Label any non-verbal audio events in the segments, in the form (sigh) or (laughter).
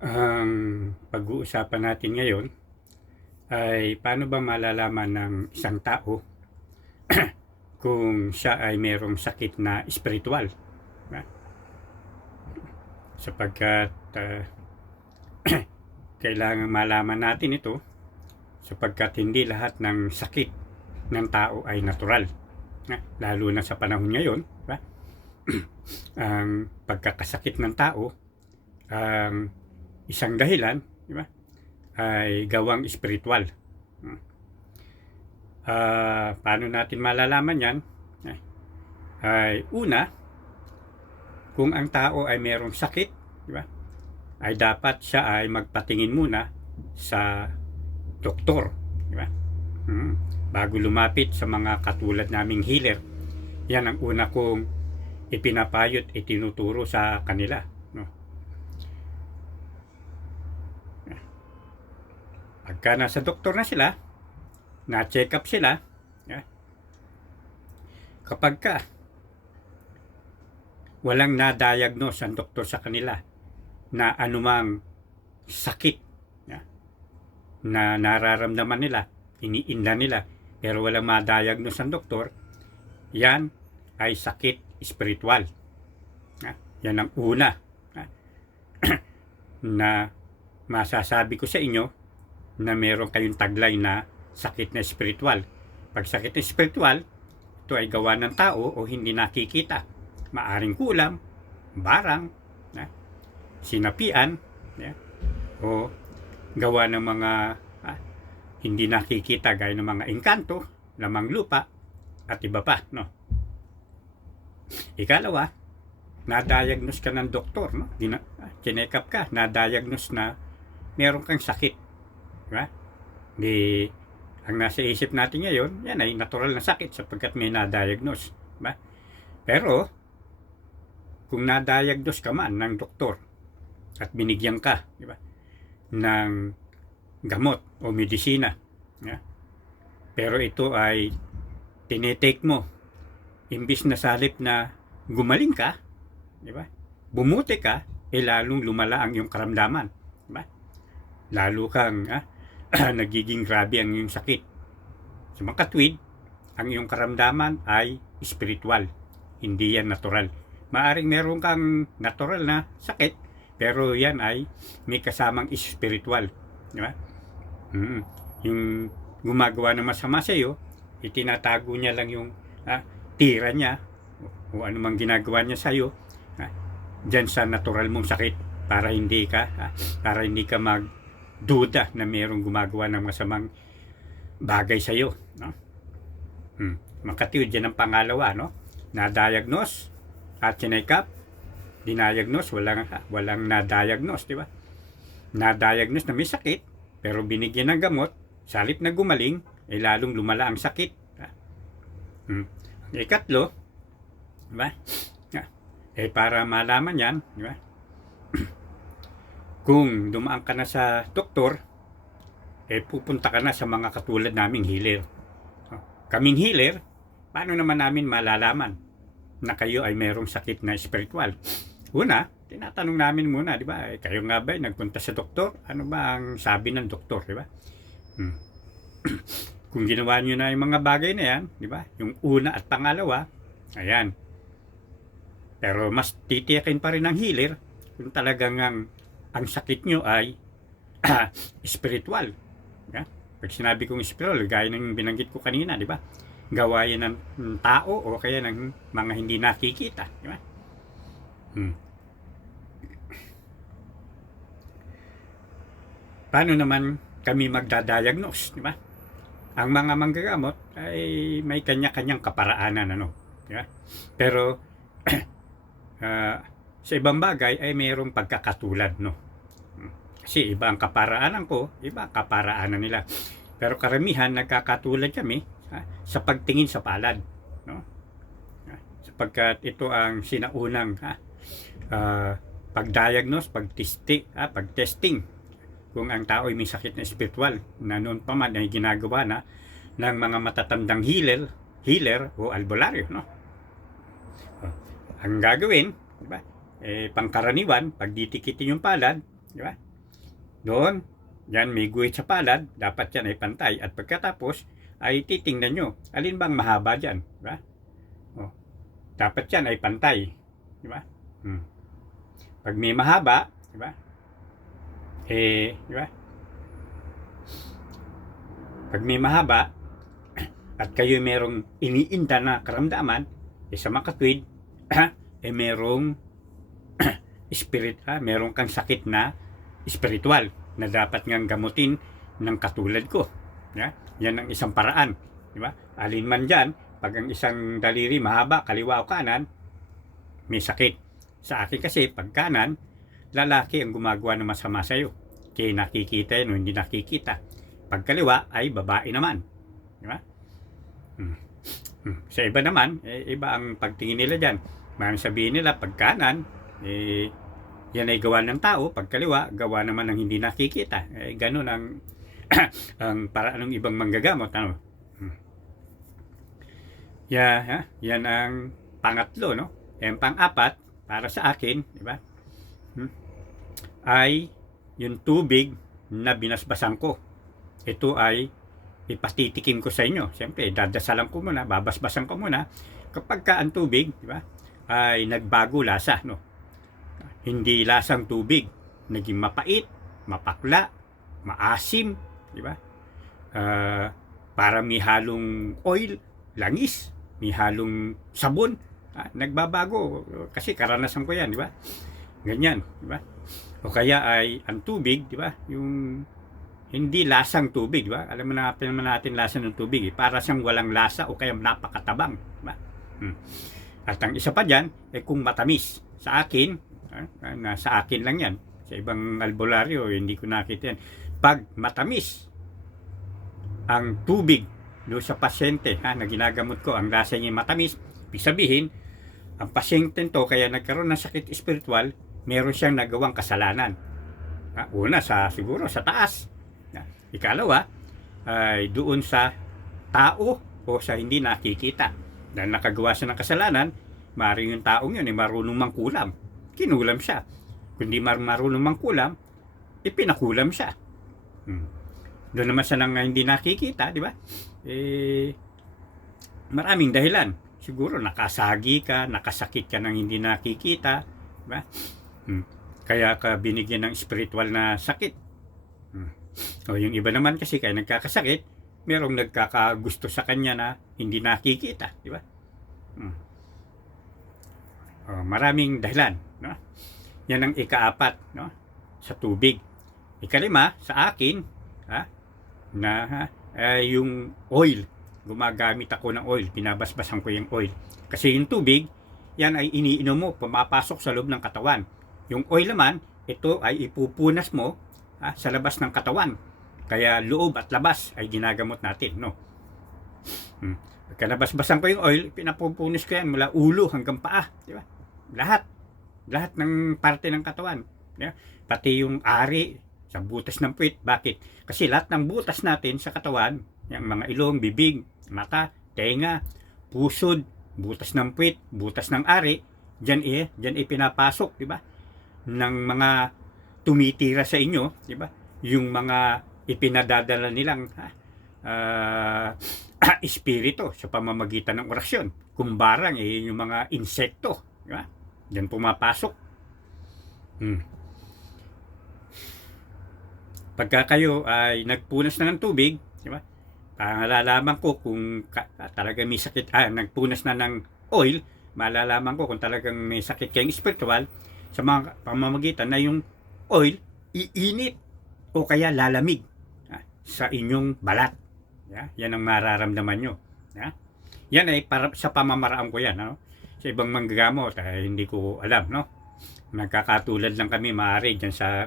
Ang pag-uusapan natin ngayon ay paano ba malalaman ng isang tao (clears throat) kung siya ay merong sakit na espiritual. Diba? Sapagkat ah, (clears throat) kailangan malaman natin ito sapagkat hindi lahat ng sakit ng tao ay natural. Lalo na sa panahon ngayon, (clears throat) ang pagkakasakit ng tao ang isang dahilan, di ba? Ay gawang espiritual. Hmm. Ah, paano natin malalaman 'yan? Eh, Ay una, kung ang tao ay merong sakit, di ba? Ay dapat siya ay magpatingin muna sa doktor, di ba? Hmm. Bago lumapit sa mga katulad naming healer. Yan ang una kong ipinapayot, itinuturo sa kanila. No? Pagka nasa doktor na sila, na-check up sila, yeah, kapag ka walang na-diagnose ang doktor sa kanila na anumang sakit yeah, na nararamdaman nila, iniinda nila, pero walang ma-diagnose ang doktor, yan ay sakit spiritual. Yeah, yan ang una (clears throat) na masasabi ko sa inyo na meron kayong taglay na sakit na spiritual. Pag sakit na spiritual, ito ay gawa ng tao o hindi nakikita. Maaring kulam, barang, na, sinapian, ya, o gawa ng mga ah, hindi nakikita gaya ng mga engkanto, lamang lupa, at iba pa. No? Ikalawa, na-diagnose ka ng doktor, no? Ah, up ka, na-diagnose na meron kang sakit Diba? Di, ang nasa isip natin ngayon, yan ay natural na sakit sapagkat may na-diagnose. Diba? Pero, kung na-diagnose ka man ng doktor at binigyan ka diba, ng gamot o medisina, yeah, pero ito ay tinetake mo, imbis na salip na gumaling ka, di ba? Bumuti ka, eh lalong lumala ang iyong karamdaman. Di ba? Lalo kang ah, (clears throat) nagiging grabe ang iyong sakit. Sa mga katwid, ang iyong karamdaman ay spiritual, hindi yan natural. Maaring meron kang natural na sakit, pero yan ay may kasamang spiritual. Di ba? Mm. Yung gumagawa ng masama sa iyo, itinatago niya lang yung ah, tira niya o, o anumang ginagawa niya sa iyo ah, dyan sa natural mong sakit para hindi ka ah, para hindi ka mag duda na mayroong gumagawa ng masamang bagay sa iyo, no? Hmm. Makatiwid yan ang pangalawa, no? Na-diagnose at chinek-up, dindiagnose, walang, walang na-diagnose, di ba? Na-diagnose na may sakit, pero binigyan ng gamot, salip na gumaling, ay lalong lumala ang sakit. Hmm. Ang ikatlo, di ba? Eh, para malaman yan, di ba? (clears throat) kung dumaan ka na sa doktor, eh pupunta ka na sa mga katulad naming healer. Kaming healer, paano naman namin malalaman na kayo ay merong sakit na spiritual? Una, tinatanong namin muna, di ba? Eh, kayo nga ba nagpunta sa doktor? Ano ba ang sabi ng doktor, di ba? Hmm. (clears throat) Kung ginawa nyo na yung mga bagay na yan, di ba? Yung una at pangalawa, ayan. Pero mas titiyakin pa rin ng healer kung talagang ang ang sakit nyo ay (clears throat) ah, spiritual. Yeah? Pag sinabi kong spiritual, gaya ng binanggit ko kanina, di ba? Gawain ng, tao o kaya ng mga hindi nakikita. Di ba? Hmm. Paano naman kami magdadiagnose, di ba? Ang mga manggagamot ay may kanya-kanyang kaparaanan, ano? Di ba? Pero, (clears throat) ah, sa ibang bagay ay mayroong pagkakatulad, no? Kasi iba ang kaparaanan ko, iba ang kaparaanan nila. Pero karamihan nagkakatulad kami ha, sa pagtingin sa palad, no? Sapagkat ito ang sinaunang ha, ah, pag-diagnose, pag-testi, ha, pag-testing kung ang tao ay may sakit na spiritual na noon pa man ay ginagawa na ng mga matatandang healer, healer o albularyo, no? Ang gagawin, di ba? Eh, pangkaraniwan, pag ditikitin yung palad, di ba? doon, yan may guhit sa palad, dapat yan ay pantay. At pagkatapos, ay titingnan nyo, alin bang mahaba dyan, di ba? Oh, dapat yan ay pantay, di ba? Hmm. Pag may mahaba, di ba? Eh, di ba? Pag may mahaba, (clears throat) at kayo merong iniinda na karamdaman, eh sa makatwid, (clears throat) eh merong spirit, ah, merong kang sakit na spiritual na dapat ngang gamutin ng katulad ko. Ya? Yan ang isang paraan. Di ba? Alin man dyan, pag ang isang daliri mahaba, kaliwa o kanan, may sakit. Sa akin kasi, pag kanan, lalaki ang gumagawa ng masama sa'yo. Kaya nakikita yan o hindi nakikita. Pag kaliwa ay babae naman. Di ba? Hmm. Hmm. Sa iba naman, eh, iba ang pagtingin nila dyan. Maraming sabihin nila, pag kanan, eh, yan ay gawa ng tao, pag kaliwa, gawa naman ng hindi nakikita. Eh, ganun ang (clears throat) ang paraan ng ibang manggagamot. Ano? Hmm. Yeah, ha? yan ang pangatlo, no? Yung pang-apat, para sa akin, di ba? Hmm? Ay yung tubig na binasbasan ko. Ito ay ipatitikim ko sa inyo. Siyempre, dadasalan ko muna, babasbasan ko muna. Kapag ka ang tubig, di ba, ay nagbago lasa, no? Hindi lasang tubig, naging mapait, mapakla, maasim, di ba? Ah, para may halong oil, langis, may halong sabon, ah, nagbabago kasi karanasan ko 'yan, di ba? Ganyan, di ba? O kaya ay ang tubig, di ba? Yung hindi lasang tubig, di ba? Alam mo na naman natin lasa ng tubig, eh. para siyang walang lasa o kaya napakatabang, di ba? Hmm. At ang isa pa diyan, eh kung matamis. Sa akin, ah, na sa akin lang 'yan. Sa ibang albularyo, hindi ko nakita yan. Pag matamis ang tubig doon sa pasyente ha, na ginagamot ko, ang lasa niya matamis, ibig sabihin, ang pasyente to kaya nagkaroon ng sakit espiritual, meron siyang nagawang kasalanan. Ha, una sa siguro sa taas. Ha, ikalawa ay doon sa tao o sa hindi nakikita. Dahil nakagawa siya ng kasalanan, maaaring yung taong yun ay marunong mangkulam. Kinulam siya. Kung di mar marunong mangkulam, ipinakulam siya. Hmm. Doon naman siya nang hindi nakikita, di ba? Eh, maraming dahilan. Siguro nakasagi ka, nakasakit ka nang hindi nakikita, di ba? Hmm. Kaya ka binigyan ng spiritual na sakit. Hmm. O yung iba naman kasi kaya nagkakasakit, merong nagkakagusto sa kanya na hindi nakikita, di ba? Hmm. O, maraming dahilan, no? Yan ang ikaapat, no? Sa tubig. Ikalima, sa akin, ha? Na? Eh, yung oil. Gumagamit ako ng oil. Binabasbasan ko yung oil. Kasi yung tubig, yan ay iniinom mo, pumapasok sa loob ng katawan. Yung oil naman, ito ay ipupunas mo ha, sa labas ng katawan. Kaya loob at labas ay ginagamot natin, no? Hmm. Pagka nabasbasan ko yung oil, pinapupunis ko yan mula ulo hanggang paa, di ba? Lahat. Lahat ng parte ng katawan. Di ba? Pati yung ari sa butas ng puwit. Bakit? Kasi lahat ng butas natin sa katawan, yung mga ilong, bibig, mata, tenga, pusod, butas ng puwit, butas ng ari, diyan eh, diyan ipinapasok, di ba? Ng mga tumitira sa inyo, di ba? Yung mga ipinadadala nilang ha, ah, (clears throat) espiritu sa pamamagitan ng orasyon. Kumbarang eh, yung mga insekto, di ba? Diyan pumapasok. Hmm. Pagka kayo ay nagpunas na ng tubig, di ba? Malalaman ko kung talaga may sakit, ah, nagpunas na ng oil, malalaman ko kung talagang may sakit kayong spiritual sa mga pamamagitan na yung oil iinit o kaya lalamig ah, sa inyong balat. Yeah? Yan ang mararamdaman nyo. Yeah? Yan ay para sa pamamaraan ko yan. Ano? Sa ibang manggagamot, ay hindi ko alam. No? Nagkakatulad lang kami maaari dyan sa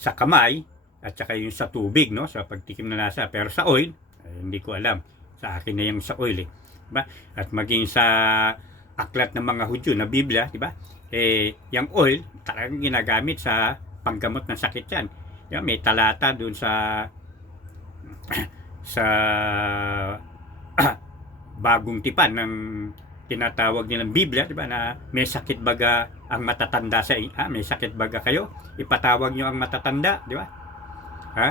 sa kamay at saka yung sa tubig no sa pagtikim na lasa pero sa oil ay, hindi ko alam sa akin na yung sa oil eh diba? at maging sa aklat ng mga Hudyo na Biblia di ba eh yung oil talagang ginagamit sa panggamot ng sakit yan diba? may talata dun sa (clears throat) sa (clears throat) bagong tipan ng tinatawag nilang Biblia, di ba, na may sakit baga ang matatanda sa inyo. Ah, may sakit baga kayo? Ipatawag nyo ang matatanda, di ba? Ha?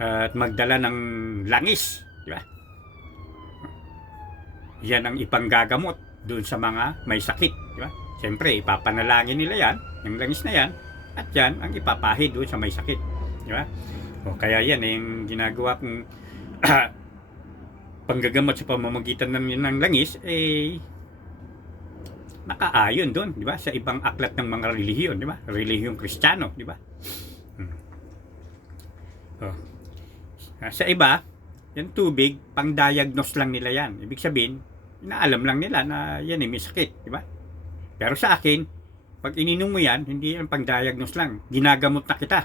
At magdala ng langis, di ba? Yan ang ipanggagamot doon sa mga may sakit, di ba? Siyempre, ipapanalangin nila yan, yung langis na yan, at yan ang ipapahid doon sa may sakit, di ba? O kaya yan yung ginagawa kong (clears throat) panggagamot sa pamamagitan ng, ng langis, eh, nakaayon doon, di ba? Sa ibang aklat ng mga relihiyon, di ba? Relihiyong Kristiyano, di ba? Hmm. Oh. Ah, Sa iba, yung tubig, pang-diagnose lang nila yan. Ibig sabihin, inaalam lang nila na yan eh, may sakit, di ba? Pero sa akin, pag ininom mo yan, hindi yan pang-diagnose lang. Ginagamot na kita.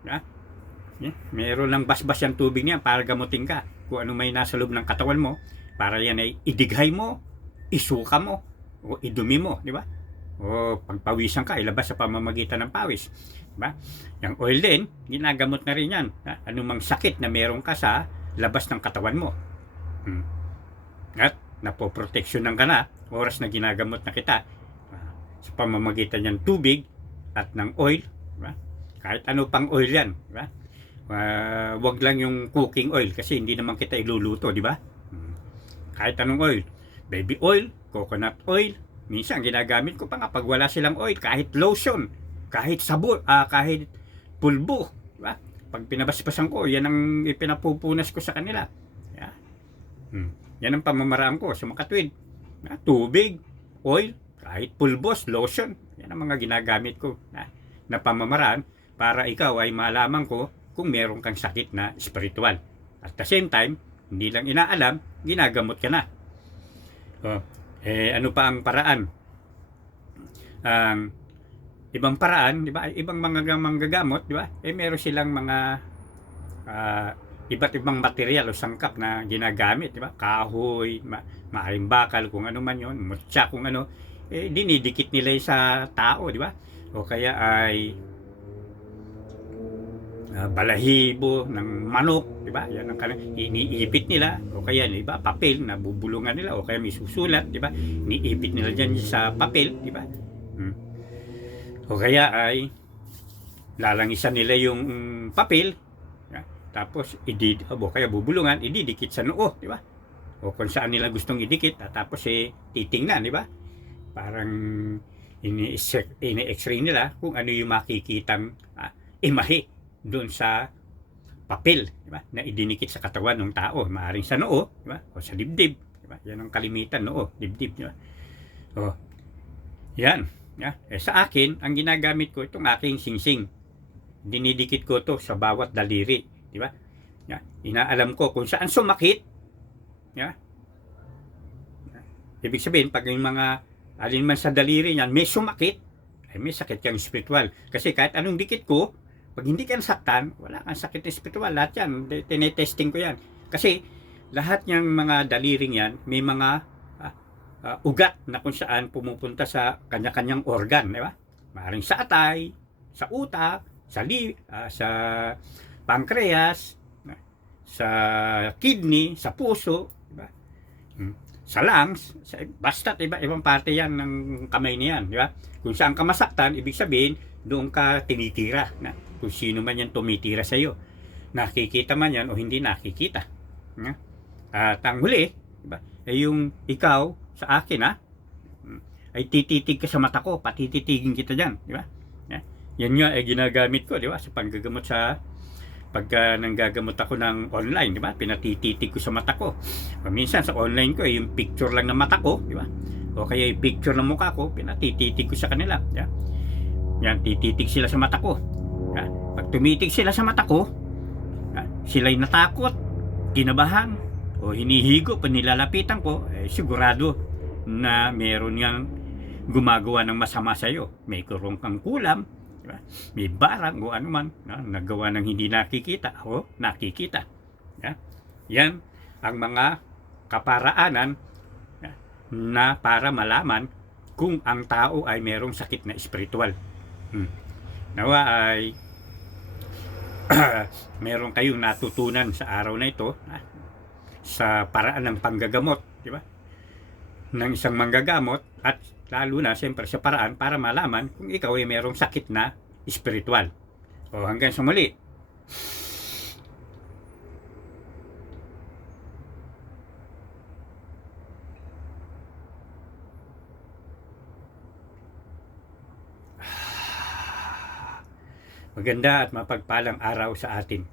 Di ba? Yeah. Meron lang basbas yung tubig niya para gamutin ka. Kung ano may nasa loob ng katawan mo, para yan ay idighay mo, isuka mo, o idumi mo, di ba? O pagpawisan ka, ilabas sa pamamagitan ng pawis. Di ba? Yung oil din, ginagamot na rin yan. Ha? Anumang sakit na meron ka sa labas ng katawan mo. Hmm. At napoproteksyonan ka na, oras na ginagamot na kita, ah, sa pamamagitan ng tubig at ng oil, di ba? Kahit ano pang oil yan, di ba? Ah, wag lang yung cooking oil kasi hindi naman kita iluluto, di ba? Hmm. Kahit anong oil, baby oil, coconut oil, minsan ginagamit ko pa nga pag wala silang oil, kahit lotion, kahit sabon, ah, kahit pulbo, di ba? Pag pinabasbasan ko, yan ang ipinapupunas ko sa kanila. Yeah. Hmm. Yan ang pamamaraan ko sa makatwid. Ah, tubig, oil, kahit pulbos, lotion, yan ang mga ginagamit ko na, na pamamaraan para ikaw ay malaman ko kung meron kang sakit na spiritual. At the same time, hindi lang inaalam, ginagamot ka na. Oh, eh, ano pa ang paraan? Ang ibang paraan, di ba? Ibang mga manggagamot, di ba? Eh, meron silang mga ah, iba't ibang material o sangkap na ginagamit, di ba? Kahoy, ma maaaring bakal, kung ano man yon, mutya, kung ano, eh, dinidikit nila sa tao, di ba? O kaya ay ah, balahibo ng manok, di ba? Yan ang kanang iniipit nila o kaya di ba papel na bubulungan nila o kaya may susulat, di ba? Iniipit nila diyan sa papel, di ba? Hmm. O kaya ay lalangisan nila yung papel ya, tapos idi o kaya bubulungan ididikit sa noo, di ba? O kung saan nila gustong idikit tapos eh titingnan, di ba? Parang ini-x-ray nila kung ano yung makikitang ah, imahe doon sa papel, di ba? Na idinikit sa katawan ng tao, maaring sa noo, di ba? O sa dibdib, di ba? Yan ang kalimitan, noo, dibdib, di ba? O, yan. Ya. Eh, sa akin, ang ginagamit ko itong aking singsing. Dinidikit ko to sa bawat daliri, di ba? Ya. Inaalam ko kung saan sumakit. Ya. Ibig sabihin, pag yung mga alin man sa daliri niyan, may sumakit, ay may sakit kang spiritual. Kasi kahit anong dikit ko, pag hindi ka nasaktan, wala kang sakit na spiritual. Lahat yan, tinetesting ko yan. Kasi lahat ng mga daliring yan, may mga ah, ah, ugat na kung saan pumupunta sa kanya-kanyang organ, di ba? Maaaring sa atay, sa utak, sa li, ah, sa pancreas, sa kidney, sa puso, di ba? Hmm. Sa lungs, sa, basta iba ibang parte yan ng kamay niyan, di ba? Kung saan ka masaktan, ibig sabihin, doon ka tinitira na kung sino man yan tumitira sa iyo. Nakikita man yan o hindi nakikita. Yeah? At ang huli, diba, ay yung ikaw sa akin ha, ay tititig ka sa mata ko, patititigin kita dyan, di ba? Yeah? Yan nga ay ginagamit ko, di ba? Sa panggagamot sa pagka nanggagamot ako ng online, di ba? Pinatititig ko sa mata ko. Minsan sa online ko, ay yung picture lang ng mata ko, di ba? O kaya yung picture ng mukha ko, pinatititig ko sa kanila. Yeah? Yan, tititig sila sa mata ko. Ah, Pag tumitig sila sa mata ko, ah, sila'y natakot, kinabahan, o hinihigo pag nilalapitan ko, eh, sigurado na meron niyang gumagawa ng masama sa iyo. May kurong kang kulam, di ba? may barang o ano man, na, nagawa ng hindi nakikita o nakikita. Ya? Yan ang mga kaparaanan na para malaman kung ang tao ay merong sakit na espiritual. Hmm. Nawa ay (clears throat) meron kayong natutunan sa araw na ito ha, sa paraan ng panggagamot, di ba? ng isang manggagamot at lalo na siyempre sa paraan para malaman kung ikaw ay mayroong sakit na espiritual. O hanggang sa muli. Maganda at mapagpalang araw sa atin.